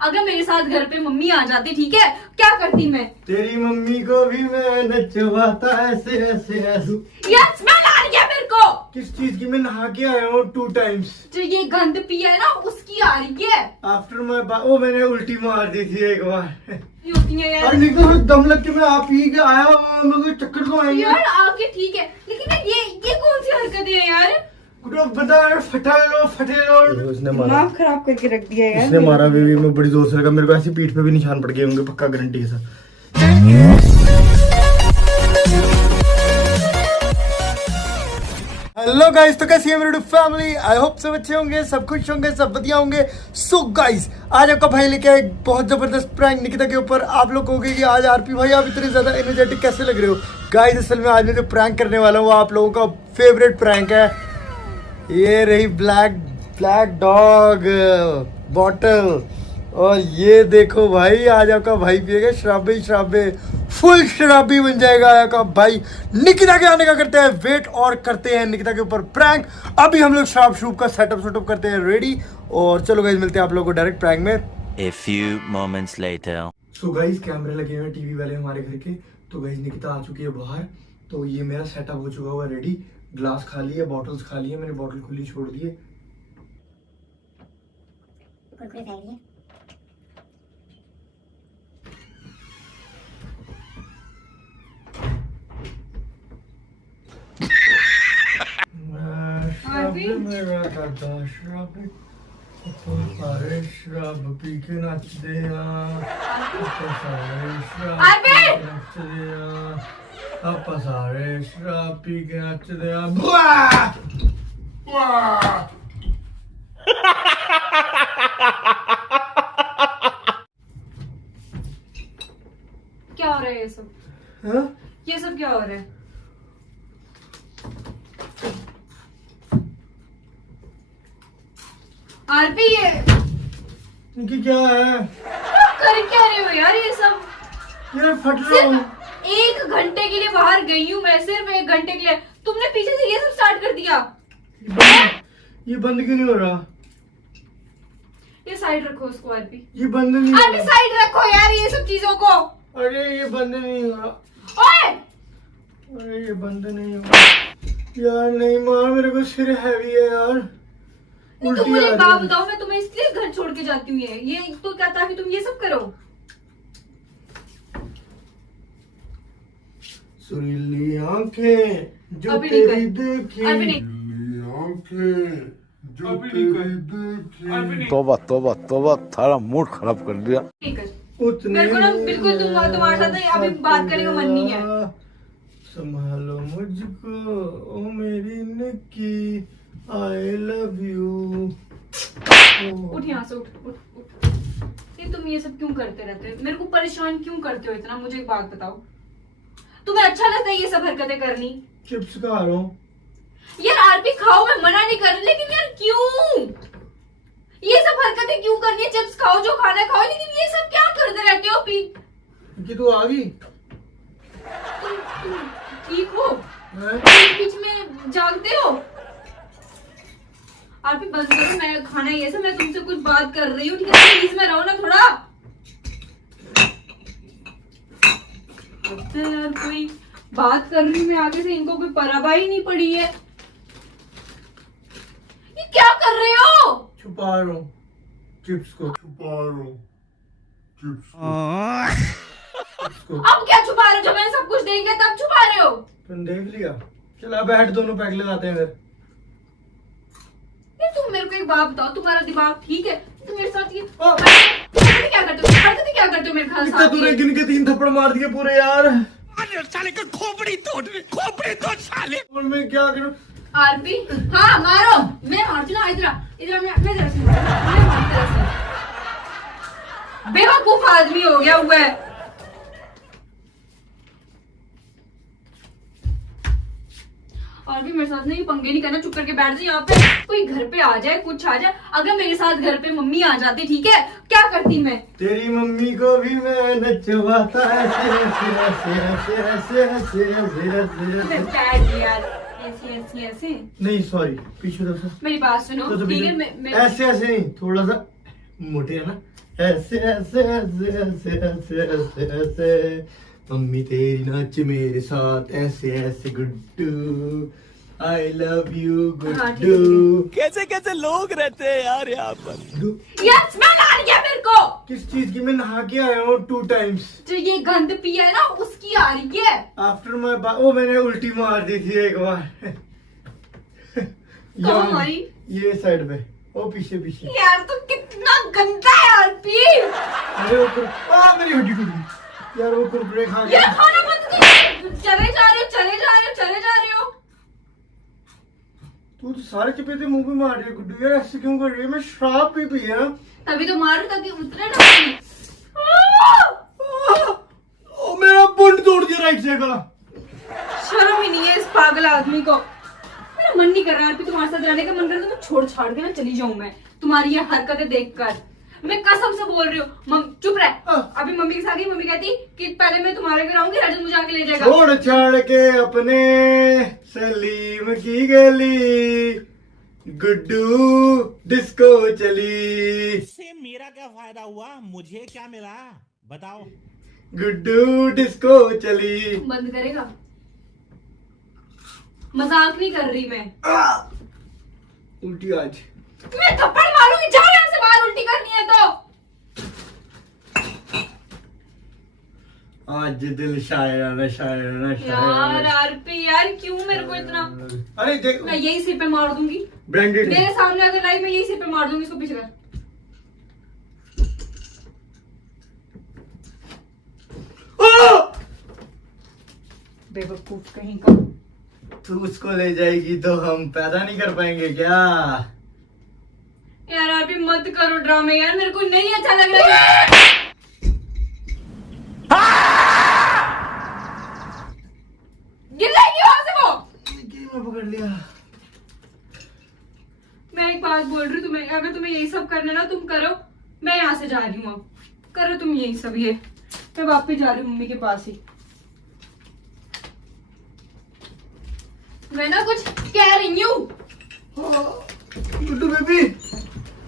अगर मेरे साथ घर पे मम्मी आ जाती, ठीक है, क्या करती मैं? तेरी मम्मी को भी मैं नचवाता ऐसे ऐसे ऐसे। यार स्मेल आ रही है मेरे को। किस चीज की? मैं नहा के आया हूँ 2 टाइम्स। जो ये गंद पिया है ना, उसकी आ रही है। आफ्टर माय ओ मैंने उल्टी मार दी थी एक बार। ये होती है यार। और निकल दम लग के मैं आप पी के आया हूँ, मुझे चक्कर तो आएंगे यार आगे ठीक है, लेकिन ये कौन सी हरकतें हैं यार? बता फटा लो फटे लो। उसने मारा, दिमाग खराब करके रख दिया यार। इसने मारा बेबी में बड़ी जोर से लगा। मेरे को ऐसी पीठ पे भी निशान पड़ गए होंगे पक्का, गारंटी के साथ। हेलो गाइस, तो कैसी है मेरी फैमिली? आई होप सब अच्छे होंगे, सब खुश होंगे, सब बढ़िया होंगे। सो गाइस, आज आपका भाई लेके आए बहुत जबरदस्त प्रैंक निकिता के ऊपर। आप लोग कहोगे कि आज आरपी भाई आप इतने ज्यादा एनर्जेटिक कैसे लग रहे हो? गाइस असल में आज मैं जो प्रैंक करने वाला हूँ वो आप लोगों का फेवरेट प्रैंक है। ये रही ब्लैक डॉग बॉटल, और ये देखो भाई आज आपका भाई पिएगा शराबे, फुल शराबी बन जाएगा आपका भाई। निकिता के आने का करते हैं वेट और करते हैं निकिता के ऊपर प्रैंक। अभी हम लोग शराब का सेटअप करते हैं रेडी, और चलो गाइस मिलते हैं आप लोगों को डायरेक्ट प्रैंक में। A few moments later. So guys कैमरे लगे हुए हैं टीवी वाले हमारे घर के। तो गाइस निकिता आ चुकी है बाहर, तो ये मेरा सेटअप हो चुका हुआ रेडी। ग्लास खाली है, बॉटल्स खाली है, मैंने बॉटल खुली छोड़ दी है। शराब पी के नच दे आप सारे शराब पी के नच दे। क्या हो रहा है ये सब? हाँ? ये सब क्या हो रहा है? आरपी ये इनकी क्या है? कर क्या रहे हो यार ये सब? ये फट रहा हूँ। सिर्फ 1 घंटे के लिए बाहर गई हूँ मैं, सिर्फ 1 घंटे के लिए। तुमने पीछे से ये सब स्टार्ट कर दिया। ये बंद क्यों नहीं हो रहा? ये साइड रखो उसको आरपी। ये बंद नहीं हो आरपी रहा। साइड रखो यार ये सब चीजों को। अरे ये बंद नहीं हो रहा। ओए अरे ये बंद नहीं हो रहा यार। नहीं माँ, मेरे को सिर हैवी है यार। तुम मुझे एक बात बताओ, मैं तुम्हें इसलिए घर छोड़ के जाती हूँ ये तो क्या था कि तुम ये सब करो? सुरीली आंखें जो अभी नहीं तेरी कर। देखी, अभी नहीं। आंखें जो तेरी देखी। तोबा थारा मूड खराब कर दिया। नहीं कर। उतने मेरे को ना बिल्कुल तुम्हारे साथ अभी बात करने का मन नहीं है। संभालो मुझको ओ मेरी निक्की, आई लव यू। उठ यहाँ से, उठ। ये तुम ये सब क्यों करते रहते हो? मेरे को परेशान क्यों करते हो इतना? मुझे एक बात बताओ, तुम्हें अच्छा लगता है ये सब हरकतें करनी? चिप्स खा रहा हूँ यार आरपी खाओ, मैं मना नहीं कर रही, लेकिन यार क्यों ये सब हरकतें क्यों करनी है? चिप्स खाओ, जो खाना है खाओ, लेकिन ये सब क्या करते रहते हो? कि तू आ गई? तुम ठीक हो? हैं? बीच में जागते हो? आरपी बंद करो, मैं खाना ये सब, मैं तुमसे कुछ बात कर रही हूँ, ठीक है? प्लीज में रहो ना थोड़ा। अच्छा यार, कोई बात कर रही हूँ मैं आगे से, इनको कोई परवाह ही नहीं पड़ी है। ये क्या कर रहे हो? छुपा रहा हूँ चिप्स को। अब क्या छुपा रहे हो? जब मैंने सब कुछ देख लिया तब छुपा रहे हो? तुम देख लिया? चला बैठ, दोनों पैक लगाते हैं फिर। ये तुम मेरे को एक बात बताओ, तुम्हारा दिमाग ठीक है? तुम मेरे साथ ये ओ! हरकतें क्या करते हो मेरे ख्याल इतना से? तूने गिन के 3 थप्पड़ मार दिए पूरे यार। साले का खोपड़ी तोड़ साले। और मैं क्या करूं? आरपी हाँ मारो, मैं मारती ना। इधर मैं जरा से बेवकूफ आदमी हो गया हुआ है। और भी मेरे साथ नहीं पंगे नहीं करना, चुप करके बैठ जाए यहाँ पे। कोई घर पे आ जाए, कुछ आ जाए, अगर मेरे साथ घर पे मम्मी आ जाती, ठीक है, क्या करती मैं? तेरी मम्मी को भी मैं नचवाता ऐसे ऐसे ऐसे ऐसे ऐसे ऐसे ऐसे ऐसे। यार ऐसे नहीं सॉरी, पीछे तरफ से। मेरी बात सुनो, ठीक है? मैं ऐसे ऐसे नहीं, थोड़ा सा मोटे है ना, ऐसे ऐसे ऐसे ऐसे ऐसे ऐसे ऐसे मम्मी तेरी नाच मेरे साथ ऐसे ऐसे गुड्डू आई लव यू हाँ, ठीक गुड्डू। कैसे कैसे लोग रहते हैं यार यहाँ पर। यार स्मेल आ रही है मेरे को। किस चीज की? मैं नहा के आया हूँ 2 times। जो ये गंद पिया है ना उसकी आ रही है। आफ्टर माय वो मैंने उल्टी मार दी थी एक बार। कहाँ यहाँ, मारी? ये साइड पे, वो पीछे पीछे। यार तू कितना गंदा है आरपी। अरे वो मेरी हड्डी टूट गई यार। वो कुरकुरे खा यार गया। खाना बंद कीजिए। चले जा रहे हो चले जा रहे हो चले जा रहे हो। तू तो सारे चपेटे मुंह पे मार रही है गुड्डू। यार ऐसे क्यों कर रही है? मैं शराब भी पी है। तभी तो मारू ताकि उतरे ना पानी। ओ मेरा बुंड तोड़ दिया राइट साइड का। शर्म ही नहीं है इस पागल आदमी को। मेरा मन नहीं कर रहा है तुम्हारे साथ रहने का। मन कर रहा है तो मैं छोड़ छाड़ के ना चली जाऊं मैं तुम्हारी ये हरकतें देखकर। मैं कसम से बोल रही हूँ। चुप रह। अभी मम्मी के साथ गई। मम्मी कहती कि पहले मैं तुम्हारे घर आऊंगी रजत मुझे आके ले जाएगा। छोड़ छाड़ के अपने सलीम की गली गुड्डू डिस्को चली। इससे मेरा क्या फायदा हुआ, मुझे क्या मिला बताओ। गुड्डू डिस्को चली। बंद करेगा? मजाक नहीं कर रही मैं। उल्टी आज। मैं थप्पड़ मारूंगी। जाओ यहाँ से बाहर। उल्टी करनी है तो। आज दिल शायराना शायराना यार शायराना। आरपी यार क्यों मेरे को इतना। अरे देख मैं यही सिर पे मार दूंगी। ब्रांडेड मेरे सामने अगर लाई मैं यही सिर पे मार दूंगी। इसको पीछे कर। बेवकूफ कहीं का। तू उसको ले जाएगी तो हम पैदा नहीं कर पाएंगे क्या? यार आप मत करो ड्रामे यार। मेरे को नहीं अच्छा लग रहा है। गिर जाएगी वहां से वो। मैं पकड़ लिया। मैं एक बात बोल रही हूँ तुम्हें। अगर तुम्हें यही सब करना ना तुम करो। मैं यहाँ से जा रही हूँ। अब करो तुम यही सब। ये मैं वापस जा रही हूँ मम्मी के पास ही। मैं ना कुछ कह रही हूँ। गुड्डू बेबी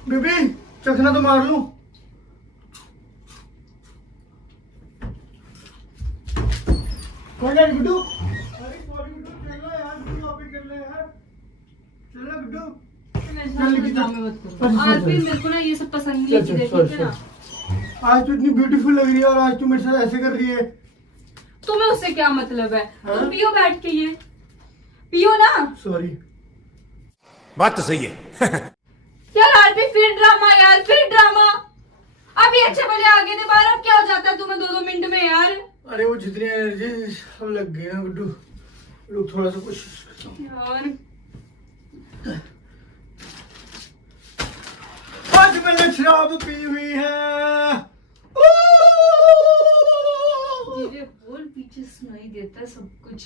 बेबी चखना तो मार लूं। कौन है गुड्डू? अरे सॉरी गुड्डू चलना यार। गुड्डू वापस चलना यार। चलना गुड्डू। आरपी मेरे को ना ये सब पसंद नहीं है चीजें, ठीक है ना। आज तो इतनी ब्यूटीफुल लग रही है और आज तो मेरे साथ ऐसे कर रही है। तुम्हें उससे क्या मतलब है? हाँ? तुम पियो बैठ के ये पियो ना। सॉरी। बात तो सही है। यार आरपी फिर ड्रामा यार फिर ड्रामा। अभी अच्छे भले आगे थे बाहर। अब क्या हो जाता है तुम्हें 2-2 मिनट में यार। अरे वो जितनी एनर्जी सब लग गई ना गुड्डू। लोग थोड़ा सा कोशिश करता हूँ यार आज मैंने शराब पी हुई है। धीरे बोल पीछे सुनाई देता है सब कुछ।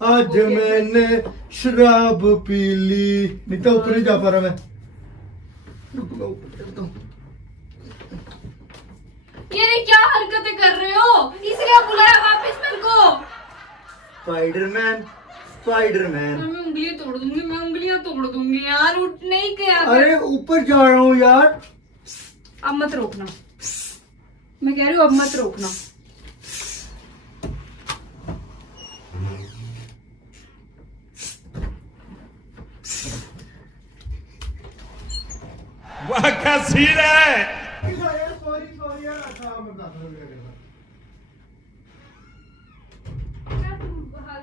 आज मैंने शराब पी ली। नहीं तो ऊपर नहीं जा पा रहा मैं। रुको मैं ऊपर चलता हूँ। ये क्या हरकतें कर रहे हो? इसलिए बुलाया वापस मेरे को। Spiderman Spiderman. मैं उंगलियां तोड़ दूंगी। मैं उंगलियां तोड़ दूंगी यार। उठ नहीं गया। अरे ऊपर जा रहा हूँ यार। अब मत रोकना। मैं कह रही हूँ अब मत रोकना। वाह क्या सीन है। सॉरी सॉरी यार। अच्छा मैं बताता हूँ क्या करना। क्या तुम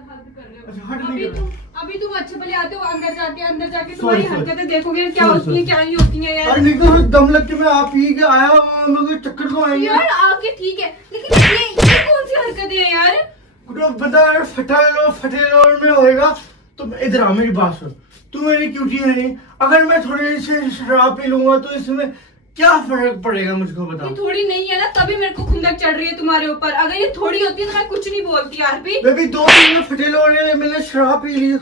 हद कर रहे हो? अच्छा, हद नहीं कर रहा। अभी तुम अच्छे भले आते हो अंदर जाके Sorry, तुम्हारी sorry. हरकतें देखोगे क्या Sorry, होती है sorry. क्या नहीं होती है यार। अरे नहीं तो दम लग के मैं आप पी के आया हूँ। हम लोग चक्कर तो आएंगे। यार आके ठीक है लेकिन ये कौन सी हरकतें है यार? गुड्डू बता यार। फटे लो में होएगा तो इधर आ मेरी बात सुन। तू मेरी क्यूटी है नहीं। अगर मैं थोड़ी सी शराब पी लूंगा तो इसमें क्या फर्क पड़ेगा मुझको ये बताओ। थोड़ी नहीं है ना तभी मेरे को खुंदक चढ़ रही है तुम्हारे ऊपर। अगर ये थोड़ी होती है तो मैं कुछ नहीं बोलती यार भी। बेबी 2 दिन में फटे लो मैंने शराब पी ली है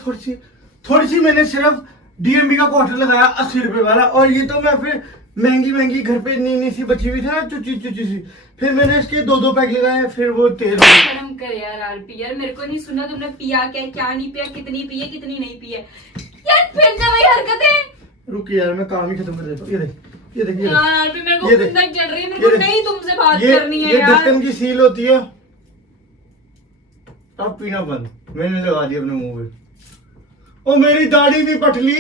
थोड़ी सी। मैंने सिर्फ डीएमबी का क्वार्टर लगाया 80 रुपए वाला। और ये तो मैं फिर महंगी घर पे नी सी बची हुई थी ना चुची सी। फिर मैंने इसके 2 पैक लगाए। फिर वो तेल शर्म कर यार आरपी यार। मेरे को नहीं सुना तुमने पिया क्या नहीं पिया कितनी पिए कितनी नहीं पिए यार। फिर से वही हरकतें। रुक यार मैं काम ही खत्म कर देता हूँ। ये देखिए यार आरपी मेरे को ये देख, खुंदक चढ़ रही है, मेरे ये को देख, नहीं तुमसे बात ये करनी है ये यार। ढक्कन की सील होती है। अब पीना बंद, मैंने लगा दिया अपने मुंह पे। ओ मेरी दाढ़ी भी पटली।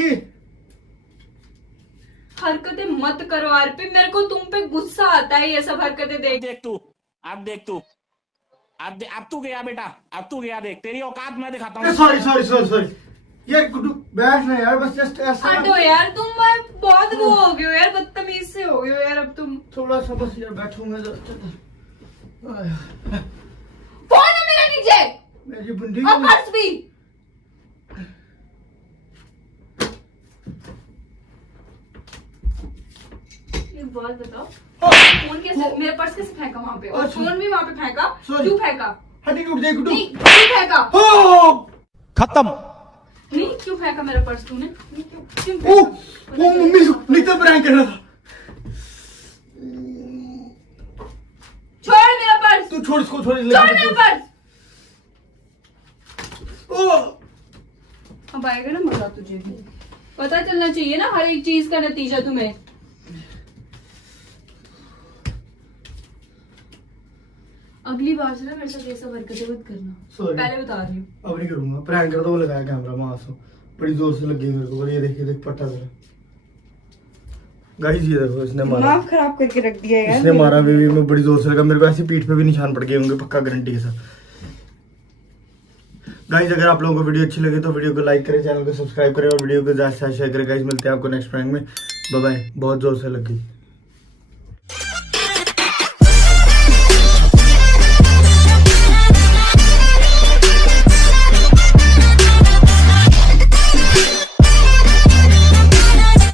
हरकतें मत करो आरपी, मेरे को तुम पे गुस्सा आता है ये सब हरकतें देख। देख तू, अब देख तू, अब तू गया बेटा, अब तू गया, देख तेरी औकात मैं दिखाता हूँ। सॉरी सॉरी सॉरी सॉरी यार, गुड्डू बैठ ना यार, बस जस्ट ऐसा हटो यार, तुम बहुत वो हो गए हो यार, बदतमीज से हो गए हो यार अब तुम। थोड़ा सा बस यार बैठूंगा फोन है मेरा नीचे मेरी बुंदी और पर्स भी। एक बात बताओ, फोन कैसे, मेरा पर्स कैसे फेंका वहाँ पे, और अच्छा। फोन भी वहाँ पे फेंका, Sorry। क्यों फेंका? हटी उठ जाए गुड्डू। नहीं क्यों फेंका? खत्म। नहीं क्यों फेंका मेरा पर्स तूने? नहीं, क्यों ओ फेंका? ओ मम्मी नहीं तो प्रैंक कर रहा था। छोड़ मेरा पर्स, तू छोड़ इसको, छोड़ छोड़ मेरा पर्स। ओ अब आएगा ना मजा तुझे भी, पता चलना चाहिए ना हर एक चीज का नतीजा तुम्हें। अगली बार से ना मेरे साथ ये सब हरकतें मत करना, Sorry। पहले बता रही हूँ। अब नहीं करूंगा प्रैंक कर दो। वो लगाया कैमरा मास बड़ी जोर से लगी मेरे को। और ये देखिए देख पट्टा मेरा गाइस, ये देखो इसने मारा, दिमाग खराब करके रख दिया यार इसने मारा बेबी में बड़ी जोर से लगा। मेरे को ऐसी पीठ पे भी निशान पड़ गए होंगे पक्का, गारंटी के साथ। गाइस अगर आप लोगों को वीडियो अच्छी लगे तो वीडियो को लाइक करें, चैनल को सब्सक्राइब करें और वीडियो को ज्यादा से ज्यादा शेयर करें। गाइस मिलते हैं आपको नेक्स्ट प्रैंक में। Bye bye. बहुत जोर से लग गई।